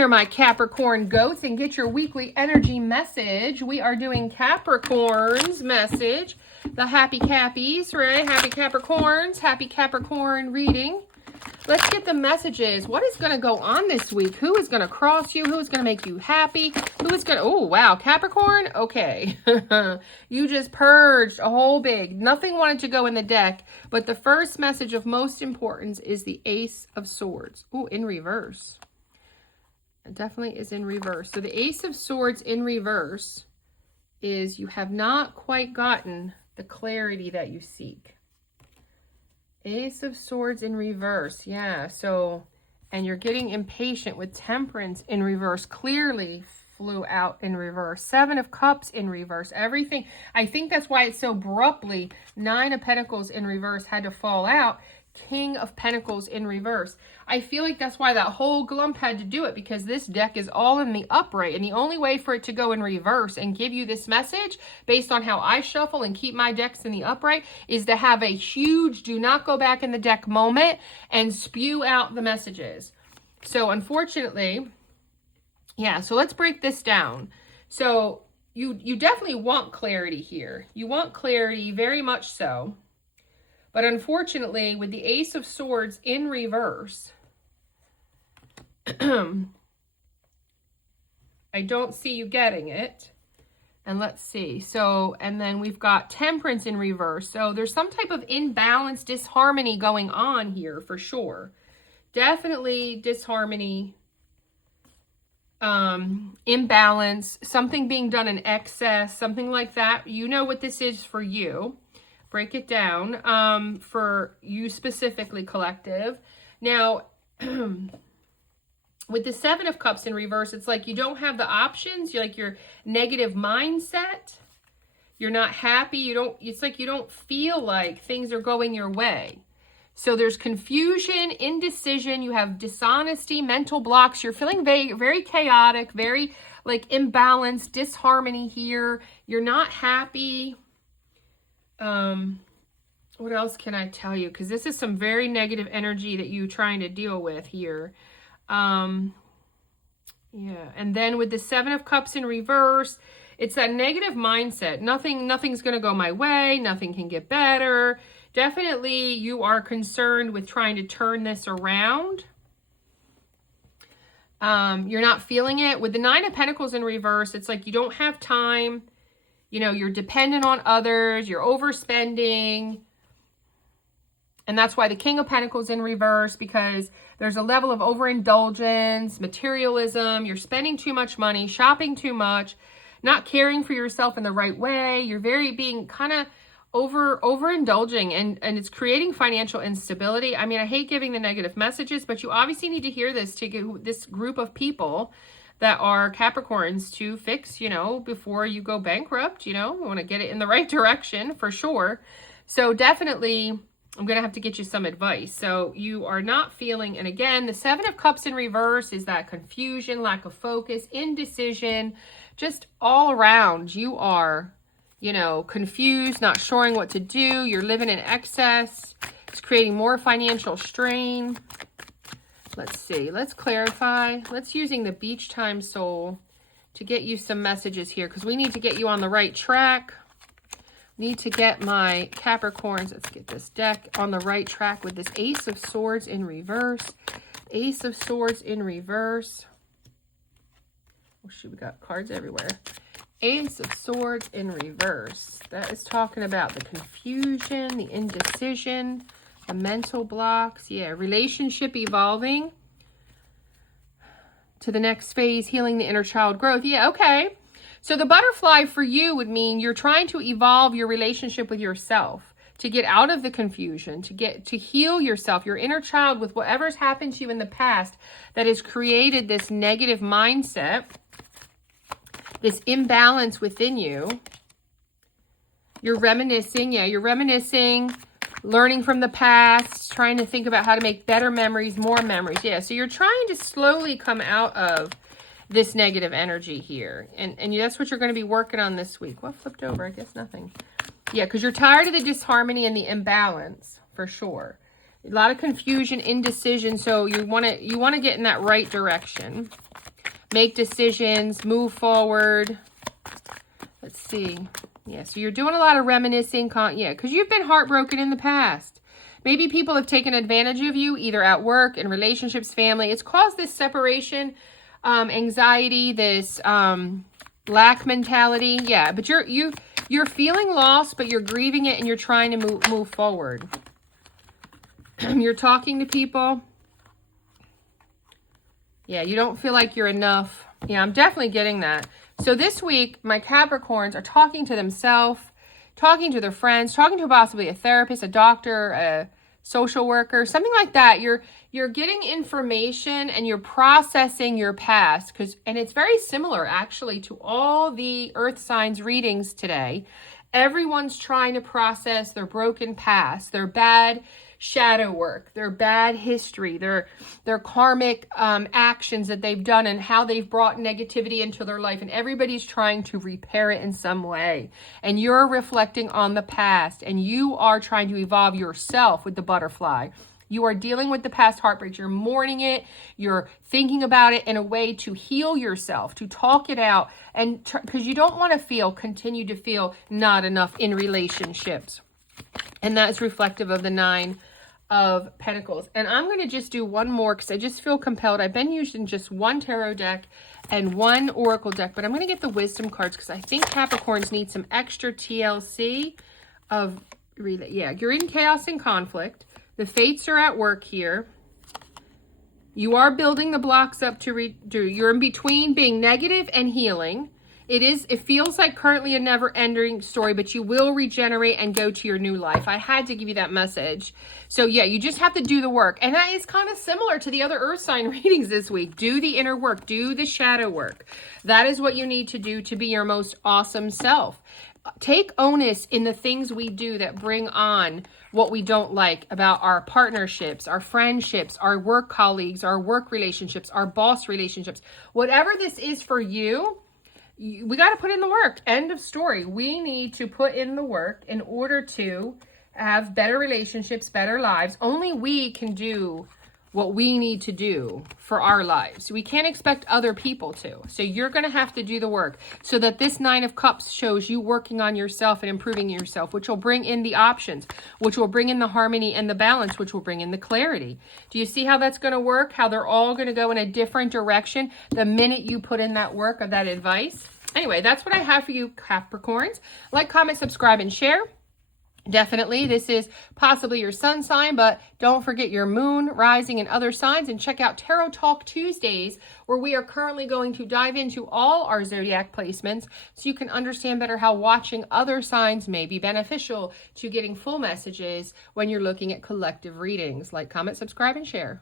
here, my Capricorn goats, and get your weekly energy message. We are doing Capricorn's message. The happy Cappies, right? Happy Capricorns, happy Capricorn reading. Let's get the messages. What is going to go on this week? Who is going to cross you? Who is going to make you happy? Who is going to... Oh, wow. Capricorn? Okay. You just purged a whole big... Nothing wanted to go in the deck. But the first message of most importance is the Ace of Swords. Oh, in reverse. It definitely is in reverse. So the Ace of Swords in reverse is you have not quite gotten the clarity that you seek. Ace of Swords in reverse. Yeah. So, and you're getting impatient with Temperance in reverse. Clearly flew out in reverse. Seven of Cups in reverse. Everything. I think that's why it's so abruptly. Nine of Pentacles in reverse had to fall out. King of Pentacles in reverse. I feel like that's why that whole glump had to do it, because this deck is all in the upright, and the only way for it to go in reverse and give you this message based on how I shuffle and keep my decks in the upright is to have a huge do not go back in the deck moment and spew out the messages. So unfortunately, yeah, so let's break this down. So you definitely want clarity here. You want clarity, very much so. But unfortunately, with the Ace of Swords in reverse, I don't see you getting it. And let's see. So, and then we've got Temperance in reverse. So there's some type of imbalance, disharmony going on here for sure. Definitely disharmony, imbalance, something being done in excess, something like that. You know what this is for you. Break it down for you specifically, collective. Now, with the Seven of Cups in reverse, it's like you don't have the options. You're like your negative mindset. You're not happy. It's like you don't feel like things are going your way. So there's confusion, indecision. You have dishonesty, mental blocks. You're feeling very, very chaotic, very like imbalanced, disharmony here. You're not happy. What else can I tell you? Because this is some very negative energy that you're trying to deal with here. Yeah. And then with the Seven of Cups in reverse, it's that negative mindset. Nothing's going to go my way. Nothing can get better. Definitely you are concerned with trying to turn this around. You're not feeling it. With the Nine of Pentacles in reverse, it's like you don't have time. You know, you're dependent on others, you're overspending. And that's why the King of Pentacles in reverse, because there's a level of overindulgence, materialism, you're spending too much money, shopping too much, not caring for yourself in the right way. You're very being kind of overindulging, and it's creating financial instability. I mean, I hate giving the negative messages, but you obviously need to hear this to get this group of people that are Capricorns to fix, you know, before you go bankrupt. You know, we want to get it in the right direction for sure. So definitely, I'm going to have to get you some advice. So you are not feeling, and again, the Seven of Cups in reverse is that confusion, lack of focus, indecision, just all around. You are, you know, confused, not sure what to do. You're living in excess. It's creating more financial strain. Let's see. Let's clarify. Let's using the Beach Time Soul to get you some messages here, because we need to get you on the right track. Need to get my Capricorns, let's get this deck on the right track with this Ace of Swords in reverse. Ace of Swords in reverse. Oh shoot, we got cards everywhere. Ace of Swords in reverse. That is talking about the confusion, the indecision, the mental blocks. Yeah, relationship evolving to the next phase, healing the inner child growth. Yeah, okay. So the butterfly for you would mean you're trying to evolve your relationship with yourself, to get out of the confusion, to heal yourself, your inner child, with whatever's happened to you in the past that has created this negative mindset, this imbalance within you. You're reminiscing. Yeah, you're reminiscing, learning from the past, trying to think about how to make better memories, more memories. Yeah, so you're trying to slowly come out of this negative energy here. And that's what you're going to be working on this week. What flipped over? I guess nothing. Yeah, because you're tired of the disharmony and the imbalance, for sure. A lot of confusion, indecision, so you want to get in that right direction. make decisions, move forward. Let's see. Yeah, so you're doing a lot of reminiscing. Yeah, because you've been heartbroken in the past. Maybe people have taken advantage of you, either at work, in relationships, family. It's caused this separation, anxiety, this lack mentality. Yeah, but you're feeling lost, but you're grieving it and you're trying to move forward. You're talking to people. Yeah, you don't feel like you're enough. Yeah, I'm definitely getting that. So this week, my Capricorns are talking to themselves, talking to their friends, talking to possibly a therapist, a doctor, a social worker, something like that. You're getting information and you're processing your past, and it's very similar actually to all the earth signs readings today. Everyone's trying to process their broken past, their bad shadow work, their bad history, their karmic actions that they've done and how they've brought negativity into their life. And everybody's trying to repair it in some way. And you're reflecting on the past and you are trying to evolve yourself with the butterfly. You are dealing with the past heartbreaks. You're mourning it. You're thinking about it in a way to heal yourself, to talk it out. And because you don't want to continue to feel not enough in relationships. And that's reflective of the Nine of Pentacles. And I'm going to just do one more because I just feel compelled. I've been using just one tarot deck and one oracle deck, but I'm going to get the wisdom cards because I think Capricorns need some extra TLC of, yeah, you're in chaos and conflict. The fates are at work here. You are building the blocks up to redo. You're in between being negative and healing. It feels like currently a never-ending story, but you will regenerate and go to your new life. I had to give you that message. So yeah, you just have to do the work. And that is kind of similar to the other earth sign readings this week. Do the inner work. Do the shadow work. That is what you need to do to be your most awesome self. Take onus in the things we do that bring on what we don't like about our partnerships, our friendships, our work colleagues, our work relationships, our boss relationships. Whatever this is for you, we got to put in the work. End of story. We need to put in the work in order to have better relationships, better lives. Only we can do what we need to do for our lives. We can't expect other people to. So you're going to have to do the work so that this Nine of Cups shows you working on yourself and improving yourself, which will bring in the options, which will bring in the harmony and the balance, which will bring in the clarity. Do you see how that's going to work? How they're all going to go in a different direction the minute you put in that work of that advice? Anyway, that's what I have for you, Capricorns. Like, comment, subscribe, and share. Definitely, this is possibly your sun sign, but don't forget your moon, rising, and other signs. And check out Tarot Talk Tuesdays, where we are currently going to dive into all our zodiac placements so you can understand better how watching other signs may be beneficial to getting full messages when you're looking at collective readings. Like, comment, subscribe, and share.